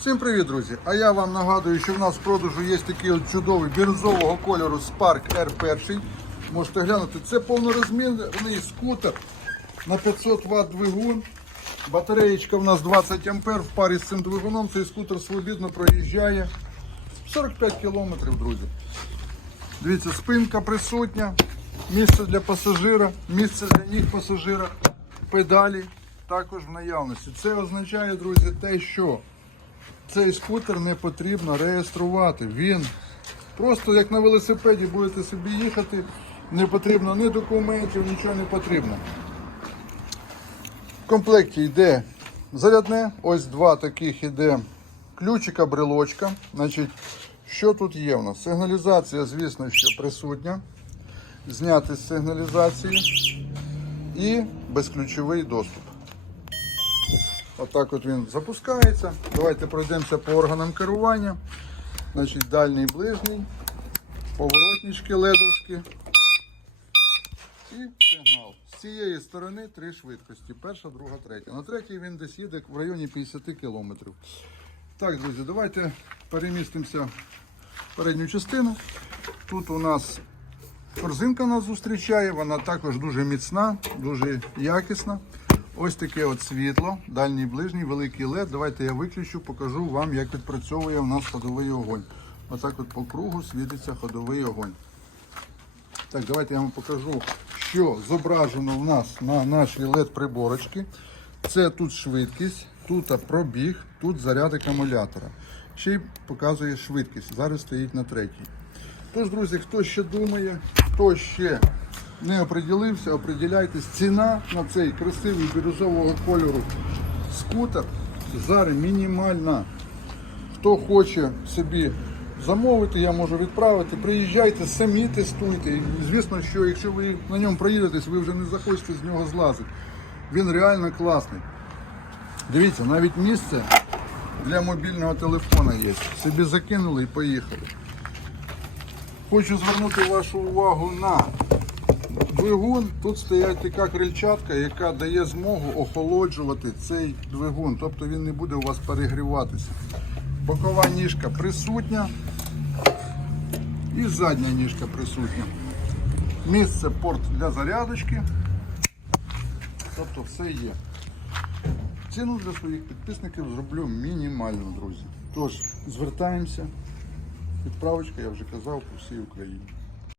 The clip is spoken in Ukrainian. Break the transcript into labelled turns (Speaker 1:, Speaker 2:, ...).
Speaker 1: Всім привіт, друзі! А я вам нагадую, що в нас в продажу є такий от чудовий бірюзового кольору Spark R1. Можете глянути, це повнорозмірний скутер на 500 Вт двигун. Батареєчка в нас 20 А. В парі з цим двигуном цей скутер свобідно проїжджає 45 км, друзі. Дивіться, спинка присутня, місце для пасажира, місце для ніг пасажира, педалі також в наявності. Це означає, друзі, те, що цей скутер не потрібно реєструвати. Він просто як на велосипеді будете собі їхати, не потрібно ні документів, нічого не потрібно. В комплекті йде зарядне, ось два таких іде ключика, брелочка. Значить, що тут є у нас? Сигналізація, звісно, що присутня. Зняти з сигналізації і безключовий доступ. Отак от він запускається. Давайте пройдемося по органам керування. Значить, дальній ближній, поворотнички ледовські і сигнал. З цієї сторони три швидкості. Перша, друга, третя. На третій він десь їде в районі 50 км. Так, друзі, давайте перемістимося в передню частину. Тут у нас корзинка нас зустрічає, вона також дуже міцна, дуже якісна. Ось таке от світло, дальній ближній, великий LED. Давайте я виключу, покажу вам, як відпрацьовує у нас ходовий огонь. Отак от по кругу світиться ходовий огонь. Так, давайте я вам покажу, що зображено в нас на нашій LED-приборочці. Це тут швидкість, тут пробіг, тут заряд акумулятора. Ще й показує швидкість. Зараз стоїть на третій. Тож, друзі, хто ще думає, хто ще не оприділився, оприділяйтесь. Ціна на цей красивий бірюзового кольору скутер зараз мінімальна. Хто хоче собі замовити, я можу відправити. Приїжджайте, самі тестуйте. І звісно, що якщо ви на ньому проїдетесь, ви вже не захочете з нього злазити. Він реально класний. Дивіться, навіть місце для мобільного телефона є. Собі закинули і поїхали. Хочу звернути вашу увагу на двигун. Тут стоять така крильчатка, яка дає змогу охолоджувати цей двигун. Тобто він не буде у вас перегріватися. Бокова ніжка присутня і задня ніжка присутня. Місце порт для зарядочки. Тобто все є. Ціну для своїх підписників зроблю мінімально, друзі. Тож, звертаємося. Відправочка, я вже казав, по всій Україні.